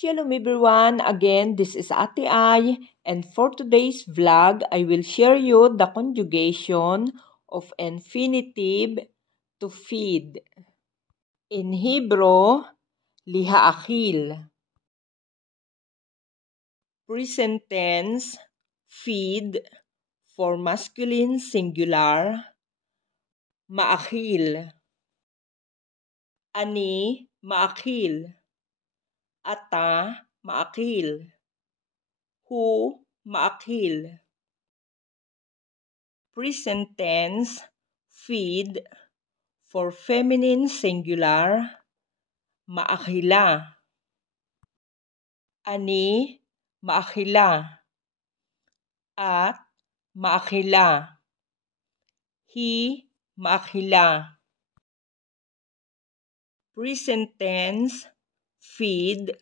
Shalom everyone, again this is Ate Ay, and for today's vlog I will share you the conjugation of infinitive to feed. In Hebrew, lihaakil. Present tense, feed, for masculine singular, maakil. Ani, maakil. Ata, maakil. Hu, maakil. Present tense, feed, for feminine singular, maakila. Ani, maakila. At, maakila. He, maakila. Present tense, feed,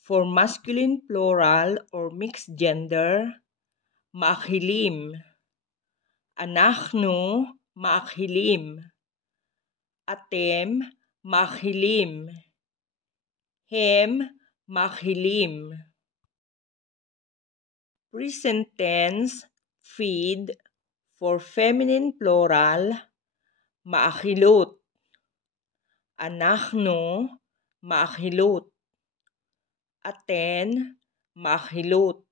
for masculine plural or mixed gender, maakilim. Anachnu, maakilim. Atem, maakilim. Hem, maakilim. Present tense, feed, for feminine plural, maakilot. Anachnu, maakilot. Aten, maakilot.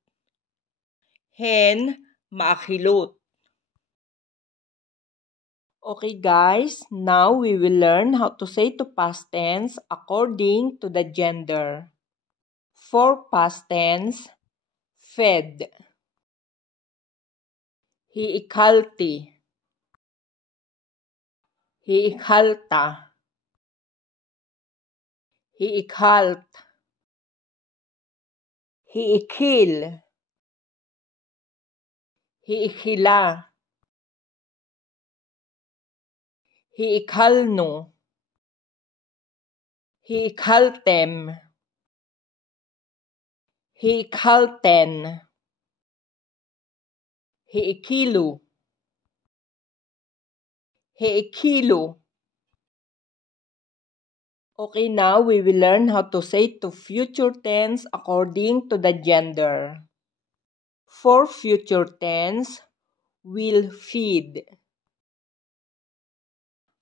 Hen, maakilot. Okay guys, now we will learn how to say to past tense according to the gender. For past tense, fed. Hiikalti. Hiikalta. Hiikalt. Hiikil. Hiikila. Hiikalno. Hiikaltem. Hiikalten. Hiikilu. Hiikilu. Okay, now we will learn how to say to future tense according to the gender. For future tense, will feed.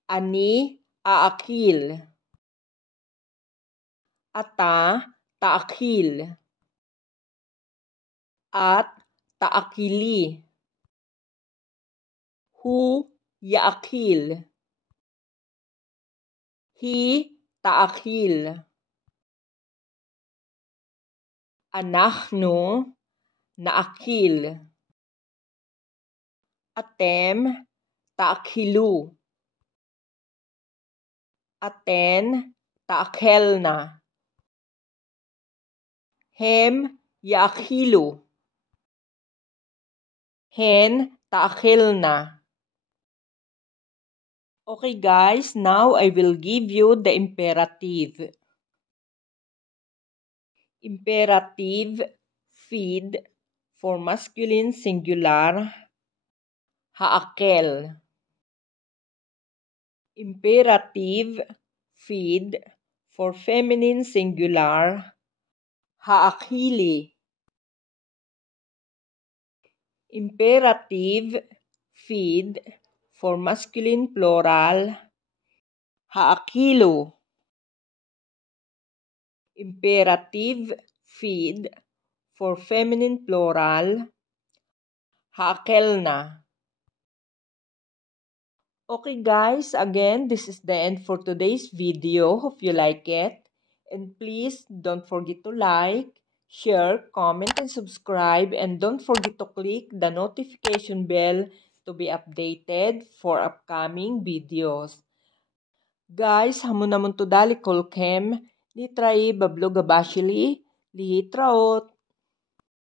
Ani, aakil. Ata, taakil. At, taakili. Hu, yaakil. He, taakil. Anachnu, naakil. Atem, taakilu. Aten, taakelna. Hem, yaakilu. Hen, taakilna. Okay guys, now I will give you the imperative. Imperative, feed, for masculine singular, haakel. Imperative, feed, for feminine singular, haakili. Imperative, feed, for masculine plural, haakilo. Imperative, feed, for feminine plural, haakelna. Okay guys, again, this is the end for today's video. Hope you like it. And please don't forget to like, share, comment, and subscribe. And don't forget to click the notification bell to be updated for upcoming videos. Guys, hamon naman to dali kolkem, litrai bablo gabashili, lihitraot.